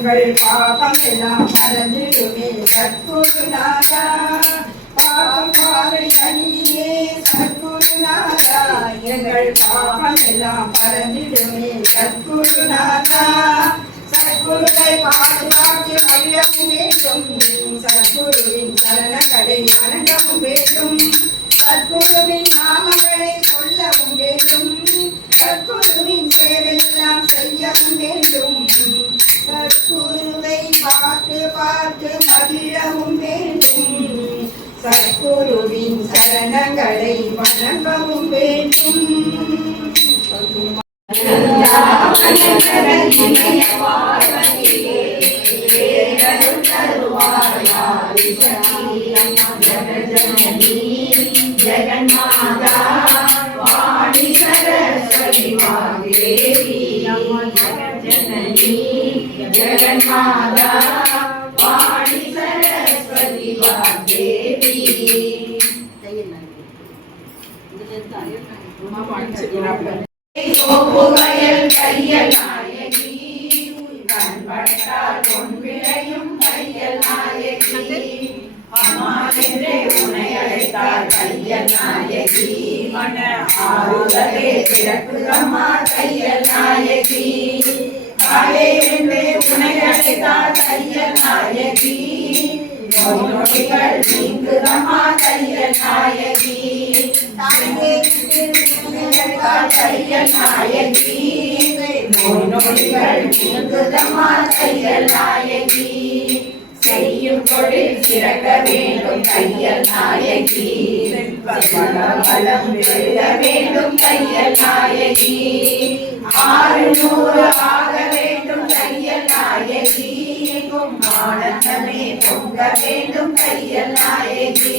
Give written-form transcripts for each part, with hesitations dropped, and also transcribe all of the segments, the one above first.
எங்கள் பாபம் எல்லாம் மறந்திடுமே சத்குருநாதா. பாபம் பாவை அணியே சத்குருநாதா, எங்கள் பாபம் எல்லாம் மறந்திடுமே சத்குருநாதா. சத்குருவை பாதுகாத்து மகிழவும் வேண்டும், சத்குருவின் சரணங்களை வணங்கவும் வேண்டும், சத்குருவின் நாமங்களை சொல்லவும் வேண்டும், சத்குருவின் சேவையெல்லாம் செய்யவும் வேண்டும், சத்குருவை பார்த்து பார்த்து மகிழவும் வேண்டும், சத்குருவின் சரணங்களை வணங்கவும் வேண்டும். जगन्माता वाणी सरस्वती वाग्देवी जननी जगन्माता वाणी सरस्वती वाग्देवी புகையல் கையல் நாயகி கண்பட்டால் பொன் விளையும் கையல் நாயகி அம்மா என்றே உன்னை அழைத்தார் கையல் நாயகி மன ஆறுதலே பிறக்குதம்மா கையல் நாயகி தாயே என்றே உன்னை அழைத்தார் கையல் நாயகி நோய்கள் நீங்குதம்மா கையல் நாயகி தாயே கையல் நாயகி நோய்கள் நீங்குதம்மா கையல் நாயகி செய்யும் தொழில் சிறக்க வேண்டும் கையல் நாயகி பலம் பெருக வேண்டும் கையல் நாயகி 600 ஆக வேண்டும் கையல் நாயகி ஆனந்தமே பொங்க வேண்டும் கையல் நாயகி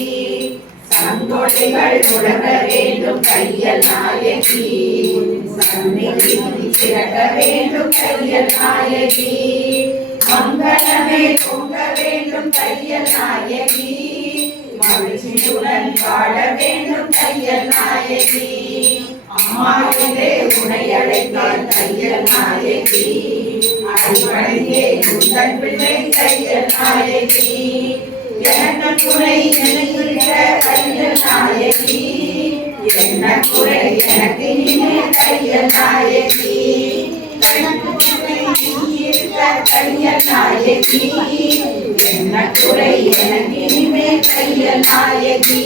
சங்கொழிகள் முழங்க வேண்டும் கையல் நாயகி சந்நிதி சிறக்க வேண்டும் கையல் நாயகி மங்களமே பொங்க வேண்டும் கையல் நாயகி மகிழ்ச்சியுடன் வாழ வேண்டும் கையல் நாயகி அம்மா என்றே உன்னை அழைத்தால் கையல் நாயகி அடிப்படையே உந்தன் பிள்ளை கையல் நாயகி என்ன குறை நினைக்கின்ற கையல் நாயகி என்ன குறை எனக்கு இனிமே கையல் நாயகி கையல் நாயகி என்ன குறை எனக்கு இனிமே கையல் நாயகி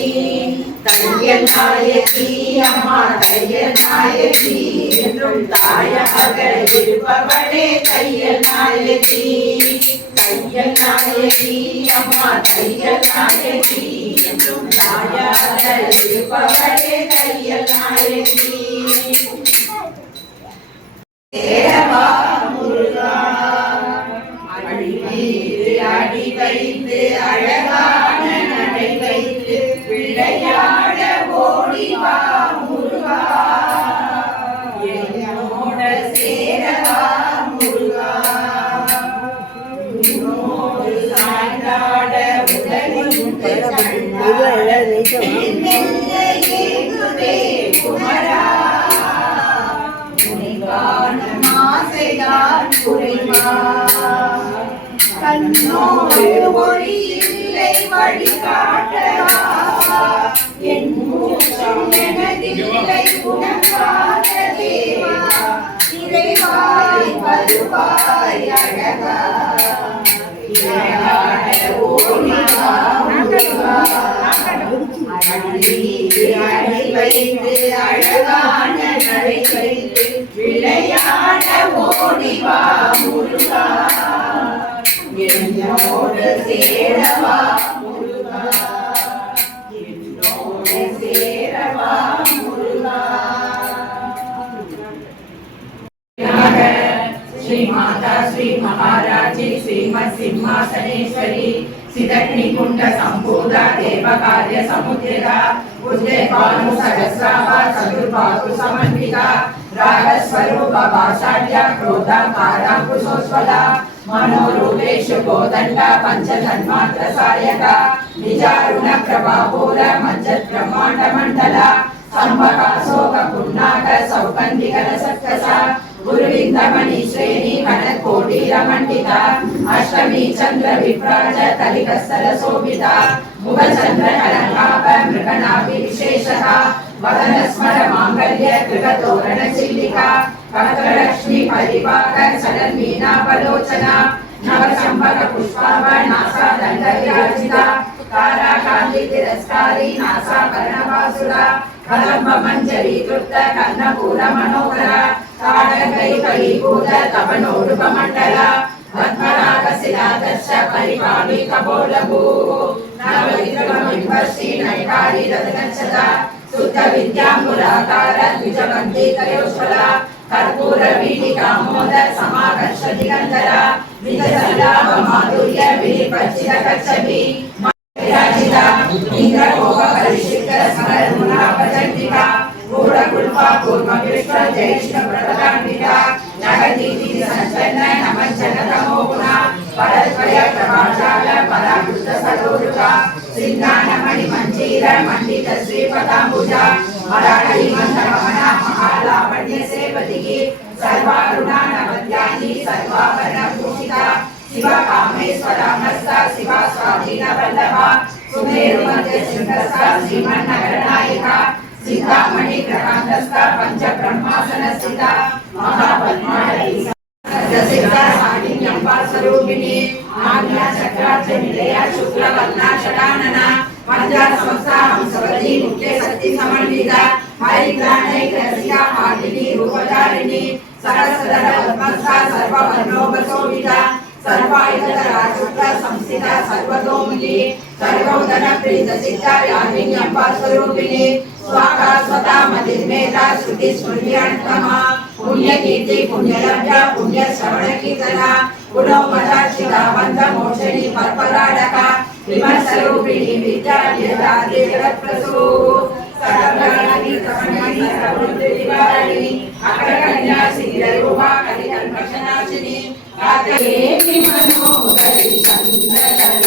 தையல் நாயகி அம்மா தையல் நாயகி என்றும் தாயாக இருப்பவளே தையல் நாயகி தையல் நாயகி அம்மா தையல் நாயகி என்றும் தாயாக இருப்பவளே தையல் நாயகி தேவா முருகா அடி மீது அடி வைத்து அழகான நடை வைத்து விளையாட ஓடி வா முருகா என்னோட சேரவா முருகா உன்னோடு சாய்ந்தாட உலகின் குமரா கண்ணோடு ஒளி இல்லை வழிகாட்டவா என் மூச்சும் எனதில்லை உனக்காக தேவா இறைவாய் வருவாய் அழகா இறையாட ஓடிவா முருகா அடி வைத்து அழகான நடை வைத்து விளையாட ஓடிவா முருகா என்னோடு சேரவா முருகா என்னோடு சேரவா முருகா श्री माता श्री महाराजी श्रीमत् सिंहासनेश्वरी सिद्धग्निकुंड संपूर्णा देव कार्य समुद्रिका उद्देभानु सहस्राभा चतुर्बाहु समन्विता रागस्वरूप भाषाढ्य क्रोधाकारा कुशोज्वला मनोरूपेषु गोदण्डा पंचधन्मात्र सायका निजारुण प्रभापूर मज्जत् ब्रह्मांड मंडला संभकाशोक पुन्नाक सौगन्धिकर सत्कसा గురువిందమణి శ్రేణి కనకోటి రమండిత అష్టమి చంద్ర విభ్రాజ కలికస్తర శోభిత ముఖ చంద్ర కలంకాప మృగనాభి విశేషః వదన స్మర మాంగళ్య కృగతోరణ చిల్లిక కనకలక్ష్మి పరివాహ చలన్మీనాపలోచన నవశంబక పుష్పాభరణాసా దండవ్యాజిత తారాకాంతి తిరస్కారి నాసాభరణవాసుర కదంబ మంజరి తృప్త కర్ణపూర మనోహర తాడకైకైకూత తపనోడుక మండల పద్మరాగ శిలాదర్శ పరిపాలి కబోలభూ నవవిద్రవమివర్షి నైకారి రథగచ్చద శుద్ధ విద్యాంబులాకార ద్విజవంతి తయోజ్వల కర్పూర వీటికామోద సమాకర్ష దిగంధర విజసల్లాభ మాధుర్య వినిపచ్చిత కచ్చపి విరాజిత ఇంద్రకోప పరిశుద్ధ స్మరమునాపచండిక గూఢకుల్ప కూర్మకృష్ణ జైష్ణ ప్రపదాన్విత జగదీతి సంచన్న నమంచన తమోగుణ పరద్వయ ప్రభాజాల పరాకృత సరోరుక సింగానమణి మంజీర మండిత శ్రీపదాంబుజ మరాఠీ మందరమణ మహాలావణ్య సేవతికి సర్వారుణానవద్యాని సర్వాభరణ భూషిత శివ కామేశ్వరామస్త శివ స్వాధీన వల్లభ సుమేరు మధ్య శృంగస్థ శ్రీమన్నగర నాయక సింతామణి గ్రహాంతస్థ పంచ బ్రహ్మాసన స్థిత మహాపద్మాళీ స్వరూపిణి ఆజ్ఞా చక్రార్చ నిలయ శుక్లవర్ణ షడానన మధ్య సంస్థ హంసవతి ముఖ్య శక్తి సమన్విత హరిగ్రాణైక్రస్య హాటిని రూపధారిణి సరస్వర పద్మస్థ సర్వవర్ణోపశోభిత సర్వాయుధ రాజుక్త సంస్థిత సర్వతోముఖి సర్వోదన ప్రీత సిద్ధ యాజ్ఞంబ స్వరూపిణి స్వాగా స్వతా మదిర్మేధ శృతి స్మృత్యర్థమ పుణ్యకీర్తి పుణ్యలభ్య పుణ్య శ్రవణ కీర్తన గుణోపదార్చిత బంధ మోక్షణి పర్పరాడక విమర్శరూపిణి విద్యా వేదాది జగత్ప్రసూ సర్వజ్ఞాని సమన్వని సర్వృద్ధి నివారణి అగ్రకన్యా శీలరూపా కలికల్పక్షనాశిని కాకేమి మనోదరి చంద్రకళ